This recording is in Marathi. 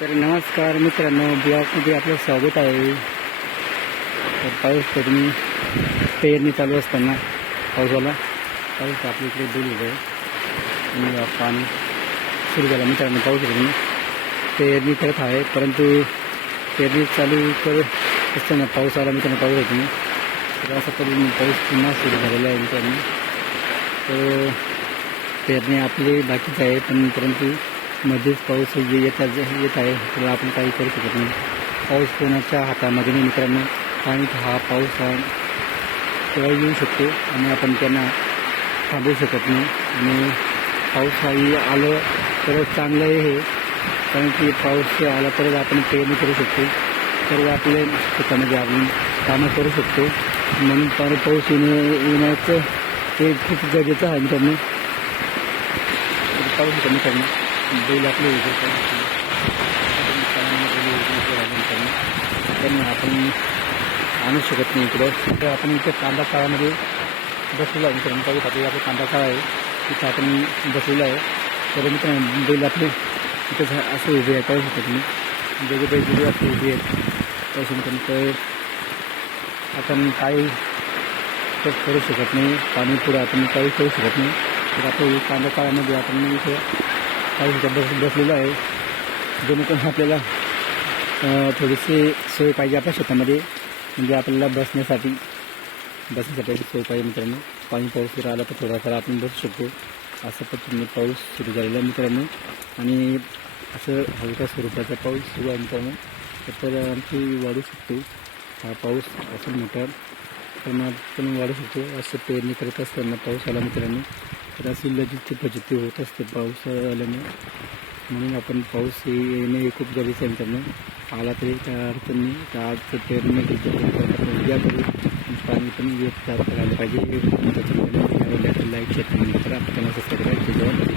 तर नमस्कार मित्रांनो ब्लॉगमध्ये आपलं स्वागत आहे. तर पाऊस तुम्ही पेरणी चालू असताना पाऊस आला पाऊस आपल्या इकडे बोलू आहे. आणि पाणी सुरू झालं. मित्रांनो पाऊस तुम्ही. पेरणी करत आहे परंतु पेरणी चालू करत असताना पाऊस आला. मित्रांनो पाऊस आहे तुम्ही. तर असं करून पाऊस पुन्हा सुरू झालेला आहे मित्रांनो. तर पेरणी आपली बाकीच आहे पण परंतु मध्येच पाऊस जे येत येत आहे. तर आपण काही करू शकत नाही. पाऊस कोणाच्या हातामध्ये नाही मित्रांनो. आणि हा पाऊस हा केव्हा येऊ शकतो आणि आपण त्यांना थांबवू शकत नाही. आणि पाऊस हाही आलं तर चांगलं आहे हे. कारण की पाऊस आला तरच आपण पेरणी करू शकतो. तर आपले शेतामध्ये आपण कामं करू शकतो. म्हणून पाणी पाऊस येणे येण्याचं ते खूप गरजेचं आहे मित्रांनो. पाऊस कमी करणं बैल आपले होते त्यांना आपण आणू शकत नाही इकडं. तर आपण इथे कांदा काळामध्ये बसलेलो आहे. मित्रांनो पाऊस आपल्याला आपला कांदा काळ आहे. तिथं आपण बसलेलो आहे. तर मित्रांनो बैल आपले इथं असे उभे आहे पाहू शकता तुम्ही. वेगळे बैल वेगळे आपले उभे आहेत. पाहू मित्रांनो तर आपण काही तर करू शकत नाही. पाणी पुढं आपण काही करू शकत नाही. तर आपण कांदा काळामध्ये आपण इथे काही बस बसलेलो आहे. जेणेकरून आपल्याला थोडीशी सोय पाहिजे आपल्या शेतामध्ये. म्हणजे आपल्याला बसण्यासाठी बसण्यासाठी सोय पाहिजे मित्रांनो. पाणी पाऊस जर आला तर थोडाफार आपण बसू शकतो. असं पद्धतीने पाऊस सुरू झालेला आहे मित्रांनो. आणि असं हलका स्वरूपाचा पाऊस सुरू आहे मित्रांनो. तर आमची वाढू शकतो. हा पाऊस असं मोठा प्रमाणात पण वाढू शकतो. असं पेरणी करत असताना पाऊस आला मित्रांनो. तर अशी लगेच फजिती होत असते. पाऊस आल्यामुळे. म्हणून आपण पाऊस येणे हे खूप गरजेचं आहे मित्रांनो आला तरी त्या अडचण नाही. तर आज पेरणी करतो पाणी पण येत जात राहिलं पाहिजे. त्याच्यामुळे लाइट शेतकरी आपण सबस्क्राईब करा.